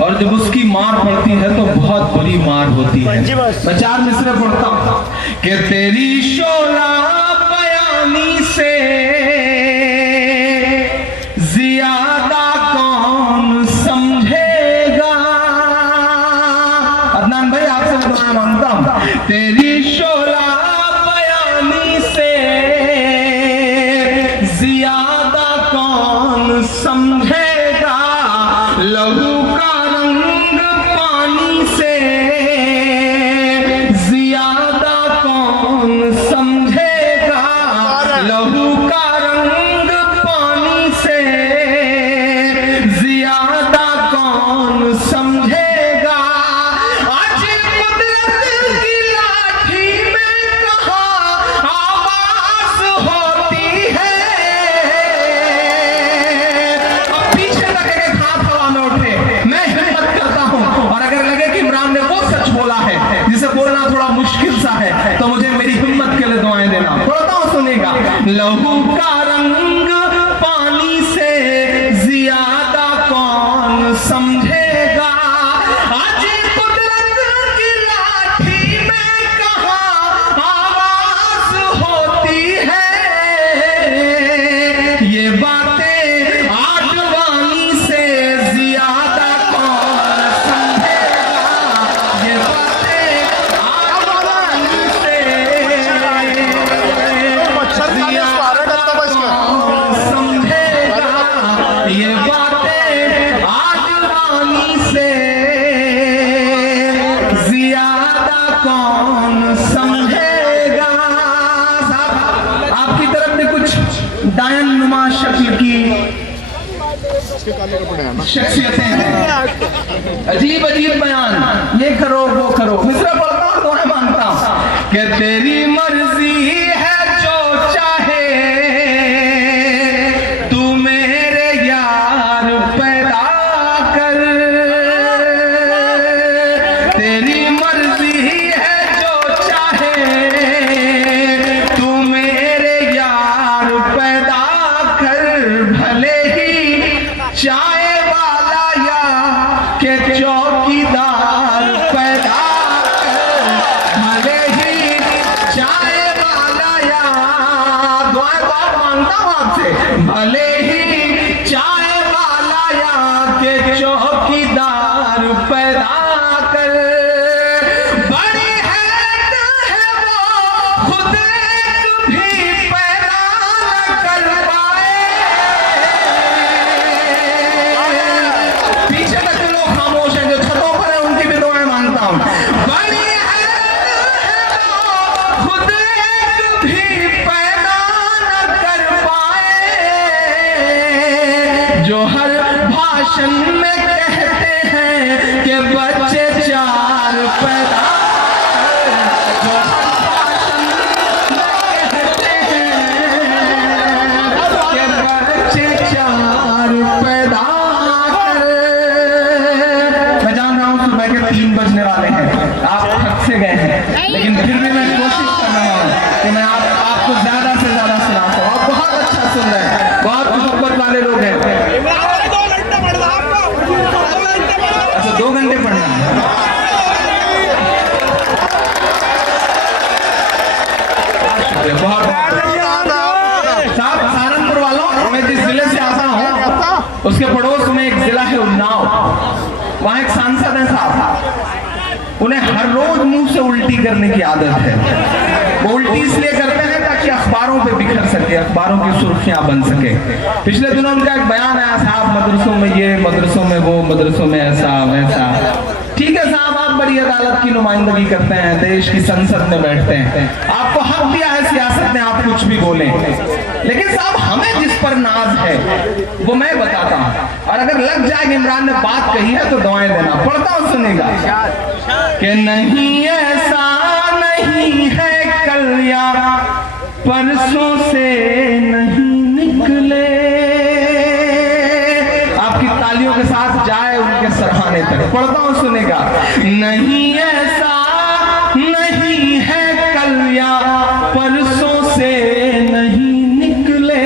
और जब उसकी मार पड़ती है तो बहुत बुरी मार होती है। मैं 4 मिसरे पढ़ता हूं कि तेरी शोला बयानी से ज्यादा कौन समझेगा। अदनान भाई आपसे मैं दुआ मांगता हूं, तेरी शोला बयानी से ज्यादा कौन समझेगा। लहू का रंग पानी से ज्यादा कौन समझेगा। लहू का रंग पानी से ज्यादा कौन समझेगा। आज कुदरत की लाठी में कहाँ आवाज होती है। अब पीछे लगे के हाथ हवा में उठे, मैं हिम्मत करता हूं, और अगर लगे कि इमरान ने वो सच बोला है जिसे बोलना थोड़ा मुश्किल सा है, तो मुझे मेरी हिम्मत के लिए दुआएं देना। पढ़ता हूं, सुनेगा। लहू का रंग पानी से ज्यादा कौन समझेगा। आज कुदरत की लाठी में कहाँ आवाज होती है। ये बातें आडवाणी से ज्यादा कौन समझेगा। ये बातें आडवाणी से समझेगा। ये बातें आडवाणी से ज्यादा कौन समझेगा। साहब, आपकी तरफ में कुछ डायन नुमा शक्ल की शख्सियतें हैं, अजीब अजीब बयान, ये करो वो करो। मिसरा पढ़ता हूं, दुआ मांगता हूं कि तेरी मर्जी है जो चाहे तू मेरे यार पैदा कर। तेरी मर्जी है जो चाहे तू मेरे यार पैदा कर। भले ही चाय वाला या के चौकीदार पैदा कर। भले ही चाय वाला या, दुआ मांगता हूं आपसे, भले ही चाय वाला या के चौकीदार पैदा कर। बड़ी हैरत है वो खुद एक भी पैदा न कर पाए। पीछे तक के लोग खामोश हैं, जो छतों पर हैं उनकी भी दुआएं मांगता हूं। बड़ी हैरत है वो खुद एक भी पैदा न कर पाए। जो हर भाषण में कहते हैं कि बच्चे 4 पैदा कर। जो हर भाषण में कहते हैं कि बच्चे 4 पैदा कर। मैं जान रहा हूं सुबह के 3 बजने वाले हैं, आप थक से गए हैं, लेकिन फिर भी मैं कोशिश कर रहा हूं कि मैं आपको ज्यादा से ज्यादा सुना सकूं। आप बहुत अच्छा सुन रहे हैं, बहुत मोहब्बत वाले लोग हैं। अच्छा, 2 घंटे पढ़ना है। बहुत साहब, सहारनपुर वालों, मैं जिस जिले से आता हूँ उसके पड़ोस में एक जिला है उन्नाव। वहां एक सांसद है साहब, उन्हें हर रोज मुंह से उल्टी करने की आदत है। वो उल्टी इसलिए करते हैं ताकि अखबारों पे बिखर सके, अखबारों की सुर्खियां बन सके। पिछले दिनों उनका एक बयान आया, साहब मदरसों में ये, मदरसों में वो, मदरसों में ऐसा वैसा। ठीक है साहब, आप बड़ी अदालत की नुमाइंदगी करते हैं, देश की संसद में बैठते हैं, आपको हक दिया है सियासत में आप कुछ भी बोलें, लेकिन साहब हमें जिस पर नाज है वो मैं बताता हूं, और अगर लग जाए कि इमरान ने बात कही है तो दुआएं देना। पढ़ता हूं, सुनेगा कि नहीं ऐसा नहीं है कल या परसों से नहीं निकले। आपकी तालियों के साथ जाए उनके सरहाने तक। पढ़ता हूं, सुनेगा। नहीं ऐसा नहीं है कल या परसों से नहीं निकले,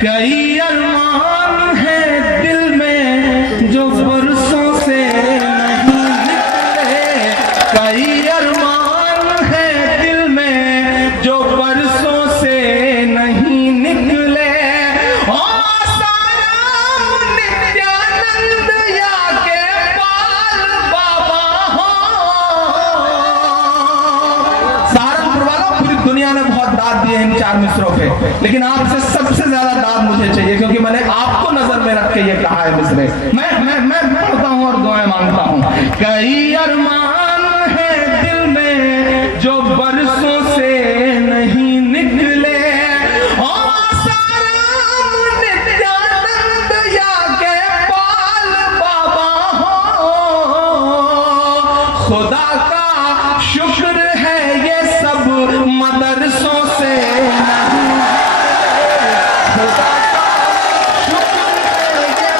कई अरमान है दिल में जो बरसों से चार मिसरों पे, लेकिन आपसे सबसे ज्यादा दाद मुझे चाहिए, क्योंकि मैंने आपको नजर में रख के ये कहा है मिसरे। मैं पढ़ता हूँ और दुआएं मांगता हूँ। कई अरमान है दिल में जो बरसों से नहीं निकले, खुदा का शुक्र है ये सब मदरसों से नहीं, खुदा का शुक्र है ये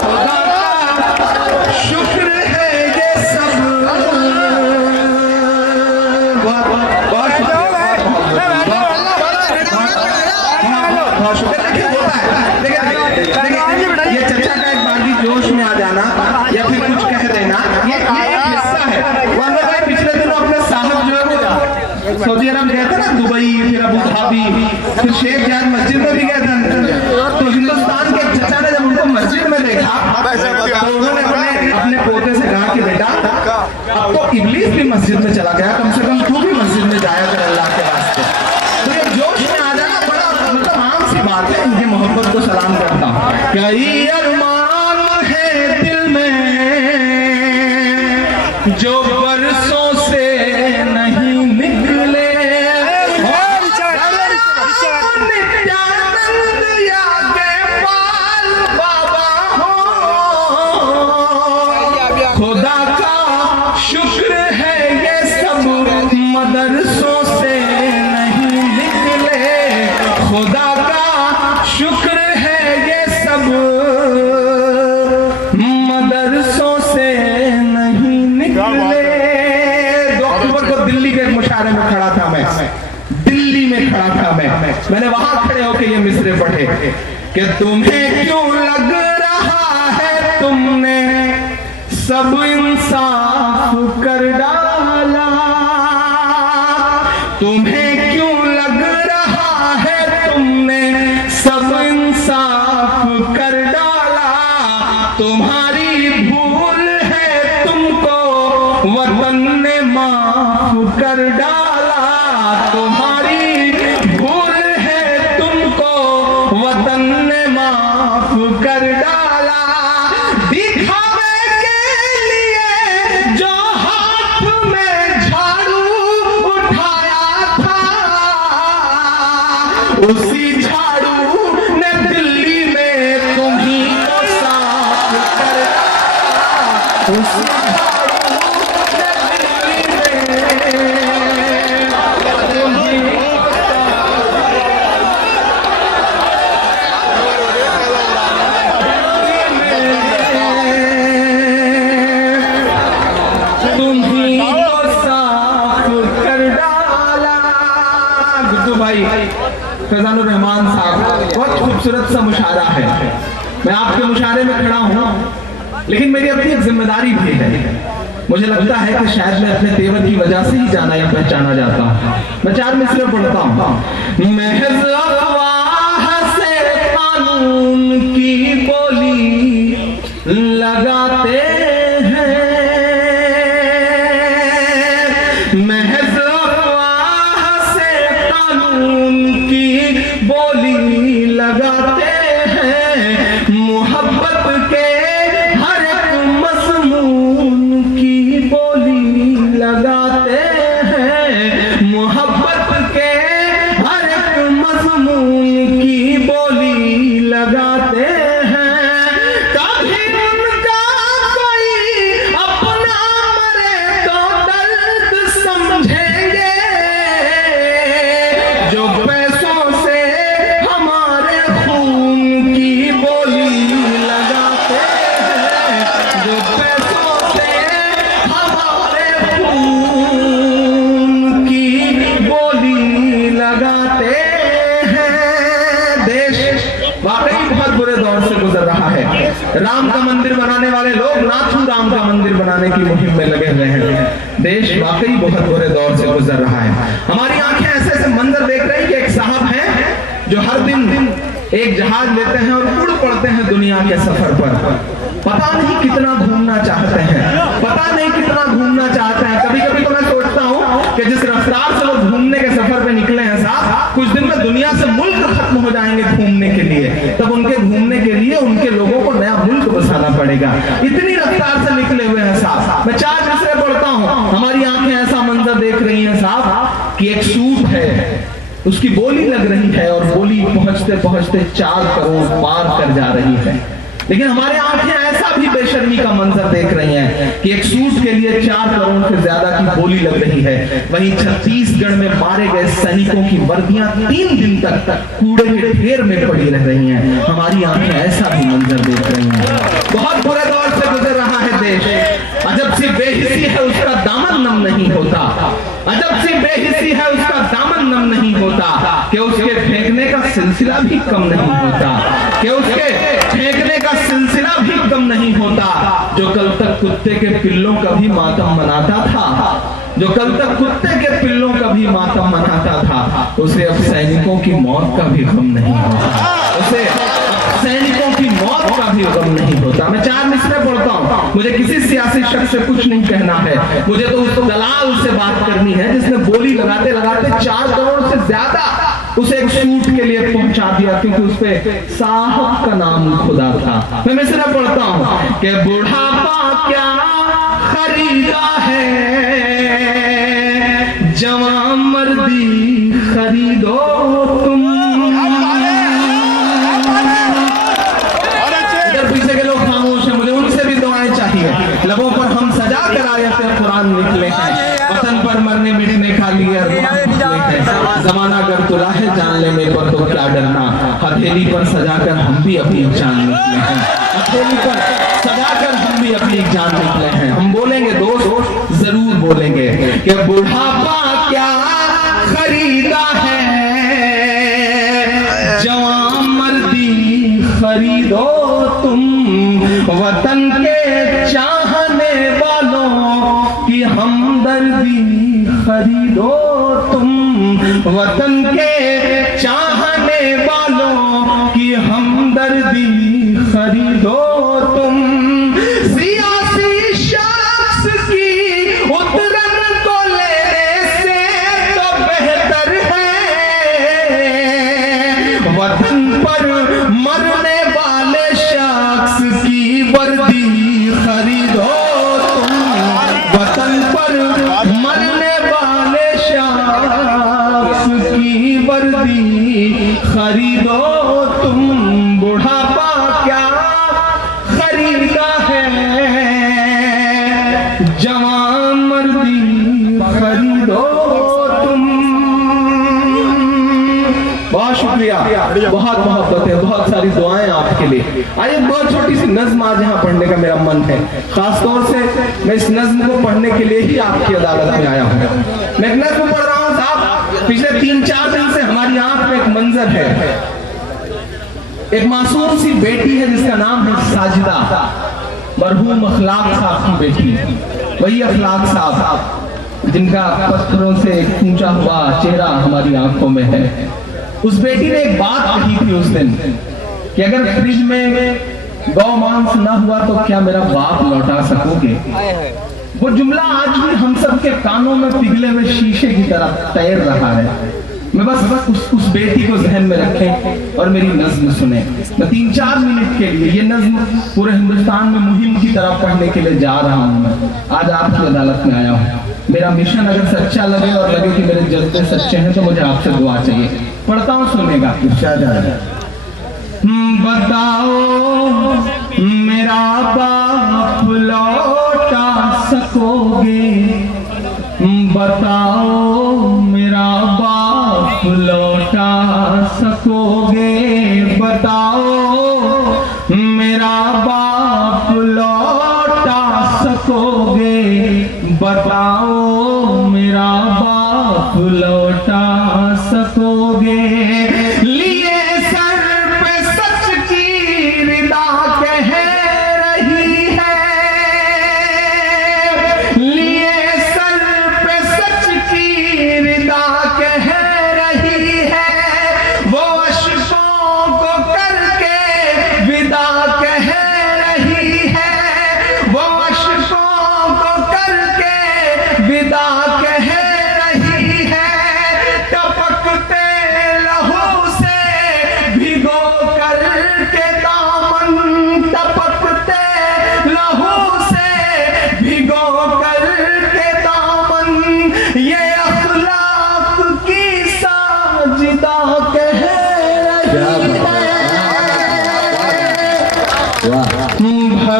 खुदा का शुक्र है ये सब। बहुत शुक्र होता है। ये चर्चा का एक बागी जोश में आ जाना या फिर कुछ कह देना, ये एक हिस्सा है। वरना भाई पिछले दिनों अपने साहब जो है वो सऊदी अरब गए थे ना, दुबई, फिर अबू धाबी, फिर शेख जायद मस्जिद में भी गए थे। तो हिंदुस्तान के चचा ने जब उनको मस्जिद में देखा तो उन्होंने अपने पोते से कहा कि बेटा अब तो इब्लीस भी मस्जिद में चला गया, कम से कम तू भी मस्जिद में जाया कर अल्लाह के वास्ते। तो ये जोश में आ जाना बड़ा मतलब आम सी बात है। इनकी मोहब्बत को सलाम करता हूँ। कई अरमान है दिल में जो बरसों से नहीं निकले, नित्यानंद या गोपाल बाबा हो, खुदा का शुक्र है ये सब मदरसों से नहीं निकले, खुदा का शुक्र है ये सब मदरसों से नहीं निकले। 2 अक्टूबर को दिल्ली के एक मुशायरे में खड़ा था मैं, दिल्ली में खड़ा था मैंने वहां खड़े होकर ये मिसरे पढ़े कि तुम्हें क्यों लग रहा है तुमने सब इंसाफ कर डाला, तुम्हें क्यों लग रहा है तुमने सब इंसाफ कर डाला, तुम्हारी भूल है तुमको वतन ने माफ कर डाला, तुम्हारी भूल है तुमको वतन ने माफ कर डाला, दिखावे के लिए जो हाथ में झाड़ू उठाया था, उसी झाड़ू ने दिल्ली में तुम्ही को साफ कर डाला, उसी झाड़ू ने दिल्ली में तुम्ही भाई फैजानुर रहमान साहब, बहुत खूबसूरत सा मुशायरा है। मैं आपके मुशायरे में खड़ा हूँ, लेकिन मेरी अपनी एक जिम्मेदारी भी है। मुझे लगता है कि शायद मैं अपने तेवर की वजह से ही जाना या पहचाना जाता हूँ। मैं 4 मिसरे पढ़ता हूँ। महज अफवाह से कानून की बोली लगाते हैं, महज अफवाह से कानून की बोली लगाते हैं, मोहब्बत के हर एक मज़मून की बोली लगाते हैं, मोहब्बत के हर एक मज़मून की बोली लगाते हैं। कभी उनका कोई अपना मरे तो दर्द समझेंगे, जो पैसों से हमारे खून की बोली लगाते हैं, जो पैसों से हमारे खून की बोली लगाते हैं। देश वाकई बहुत बुरे दौर से गुजर रहा है। राम का मंदिर बनाने वाले लोग नाथू राम का मंदिर बनाने की मुहिम में लगे हुए हैं। देश वाकई बहुत बुरे दौर से गुजर रहा है। हमारी आंखें ऐसे ऐसे मंजर देख रही हैं कि एक साहब हैं जो हर दिन एक जहाज लेते हैं और उड़ पड़ते हैं दुनिया के सफर पर। पता नहीं कितना घूमना चाहते हैं, पता नहीं कितना घूमना चाहते हैं। कभी कभी तो मैं सोचता हूँ कि जिस रफ्तार से लोग घूमने के सफर पे निकले हैं साहब, कुछ दिन में दुनिया से मुल्क खत्म हो जाएंगे घूमने के लिए, तब उनके घूमने के लिए उनके लोगों को नया मुल्क बसाना पड़ेगा। इतनी रफ्तार से निकले हुए हैं साहब। मैं 4 मिसरे पढ़ता हूँ, हमारी आंखें ऐसा मंजर देख रही हैं साहब कि एक सूट है, उसकी बोली लग रही है और बोली पहुंचते पहुंचते 4 करोड़ पार कर जा रही है। लेकिन हमारे आंखें ऐसा भी बेशर्मी का मंजर देख रही हैं कि एक सूट के लिए 4 करोड़ से ज्यादा की बोली लग रही है। वहीं छत्तीसगढ़ में मारे गए सैनिकों की वर्दियां 3 दिन तक कूड़े के ढेर में पड़ी रह रही हैं। हमारी आंखें ऐसा भी मंजर देख रही हैं। बहुत बुरे दौर से गुजर रहा है देश। अजब सी बेहिसी है उसका दामन नम नहीं होता, अजब सी बेहिसी है उसका दामन नम नहीं होता, कि उसके फेंकने का सिलसिला भी कम नहीं होता, कि उसके फेंकने का सिलसिला भी कम नहीं होता। जो कल तक कुत्ते के पिल्लों का भी मातम मनाता था, जो कल तक कुत्ते के पिल्लों का भी मातम मनाता था, उसे अब सैनिकों की मौत का भी गम नहीं होता, उसे सैनिकों की मौत का भी गम नहीं होता। मैं 4 मिसरे पढ़ता हूँ। मुझे किसी सियासी शख्स से कुछ नहीं कहना है, मुझे तो उस दलाल से बात करनी है जिसने बोली लगाते लगाते 4 करोड़ से ज्यादा उसे एक सूट के लिए पहुंचा दिया, क्योंकि उस पे साहब का नाम खुदा था। मैं मिसरा पढ़ता हूँ कि बुढ़ापा क्या खरीदा है, जवां मर्दी खरीदो तुम। पीछे के लोग खामोश हैं, मुझे उनसे भी दुआएं चाहिए। लबों पर हम सजा कर आयत कुरान निकले हैं, वतन पर मरने मिटने का लिए जमाना अगर तुला है जान लेने पर तो क्या डरना। हथेली पर सजाकर हम भी अपनी जान निकले हैं, हथेली पर सजाकर हम भी अपनी जान निकले हैं। हम बोलेंगे दोस्त, जरूर बोलेंगे कि बुढ़ापा क्या खरीदा है, जवां मर्दी खरीदो तुम। वतन के चाहने वालों की हमदर्दी खरीदो तुम, वतन के चाहने वालों की हमदर्दी खरीदो तुम। सियासी शख्स की उतरन को लेने से तो बेहतर है वतन पर मरने वाले शख्स की वर्दी खरीदो तुम, वतन पर मरने वाले शख्स की वर्दी खरीदो तुम। बुढ़ापा क्या खरीदा है, जवां मर्दी खरीदो तुम। बहुत शुक्रिया, बहुत मोहब्बत है, बहुत सारी दुआएं आपके लिए। आइए बहुत छोटी सी नज्म आज यहाँ पढ़ने का मेरा मन है, खासतौर से मैं इस नज्म को पढ़ने के लिए ही आपकी अदालत में आया हूँ। मैं एक नज्म पढ़ रहा हूँ साहब, पिछले 3-4 दिन से हमारी आंख में एक मंजर है। एक मासूम सी बेटी है जिसका नाम है साजिदा, मरहूम अखलाक साहब की बेटी। वही अखलाक साहब जिनका पत्थरों से ऊंचा हुआ चेहरा हमारी आंखों में है। उस बेटी ने एक बात कही थी उस दिन कि अगर फ्रिज में गौ मांस ना हुआ तो क्या मेरा बाप लौटा सकोगे। वो जुमला आज भी हम सब के कानों में पिघले हुए शीशे की तरह तैर रहा है। मैं बस उस बेटी को जहन में रखें और मेरी नज्म सुने। मैं 3-4 मिनट के लिए ये नज्म पूरे हिंदुस्तान में मुहिम की तरह पढ़ने के लिए जा रहा हूँ। मैं आज आपकी अदालत में आया हूँ। मेरा मिशन अगर सच्चा लगे और लगे कि मेरे जज्बे सच्चे हैं तो मुझे आपसे दुआ चाहिए। पढ़ता हूँ, सुनेगा। बताओ मेरा बाप लौटा सकोगे, बताओ मेरा बाप लौटा सकोगे, बताओ मेरा बाप लौटा सकोगे, बताओ मेरा बाप लौटा सकोगे। लिए सर पे सच की रिदा कह रही है, लिए सर पे सच की रिदा कह रही है, वो अशकों को कर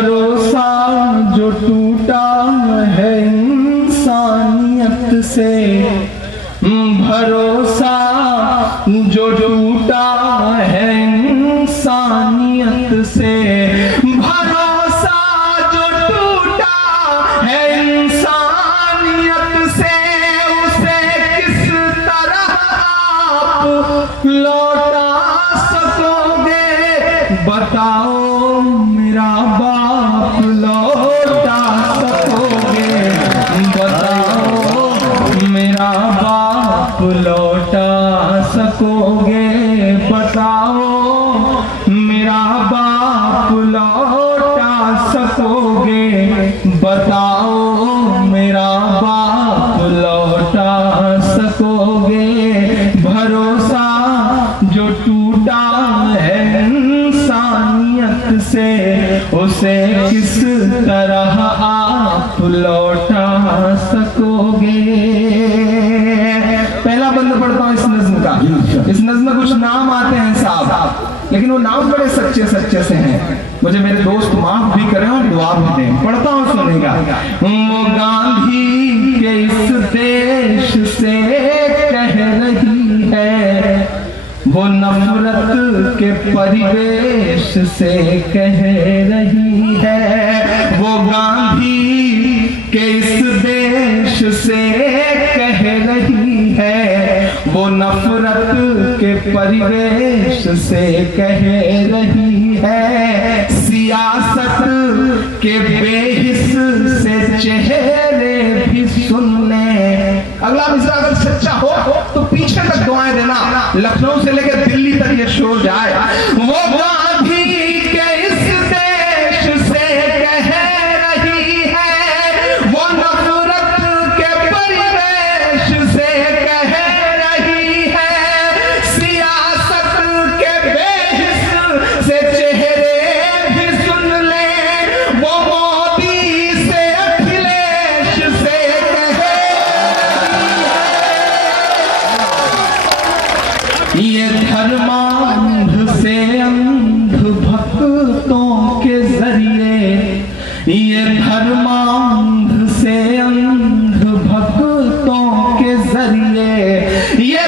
भरोसा जो टूटा है इंसानियत से, भरोसा जो टूटा है इंसानियत से, भरोसा जो टूटा है इंसानियत से, उसे किस तरह आप लौटा सकोगे? बताओ मेरा बाप लौटा सकोगे? बताओ मेरा बाप लौटा सकोगे? बताओ मेरा बाप लौटा सकोगे? बताओ मेरा बाप लौटा सकोगे? भरोसा जो टूटा है इंसानियत से, उसे किस तरह आप लौटा सकोगे? पहला बंद पढ़ता हूं इस नज्म का। इस नज्म में कुछ नाम आते हैं साहब, लेकिन वो नाम बड़े सच्चे सच्चे से हैं। मुझे मेरे दोस्त माफ भी करें और दुआ भी दें। पढ़ता हूं, सुनेगा। वो गांधी के इस देश से कह रही है, वो नफरत के परिवेश से कह रही है। वो गांधी के इस देश से कह रही है, वो नफरत के परिवेश से कह रही है। सियासत के बेहिस से चेहरे भी सुन ले। अगला मिसरा अगर सच्चा हो तो पीछे तक दुआएं देना, लखनऊ से लेकर दिल्ली तक ये शोर जाए। वो गांधी के इस देश से कह रही है, वो नफरत के परिवेश से कह रही है। सियासत के बेहिस से चेहरे भी सुन ले, वो मोदी से अखिलेश से कह ये धर्मांध से अंध भक्तों के जरिए, ये धर्मांध से अंध भक्तों के जरिए, ये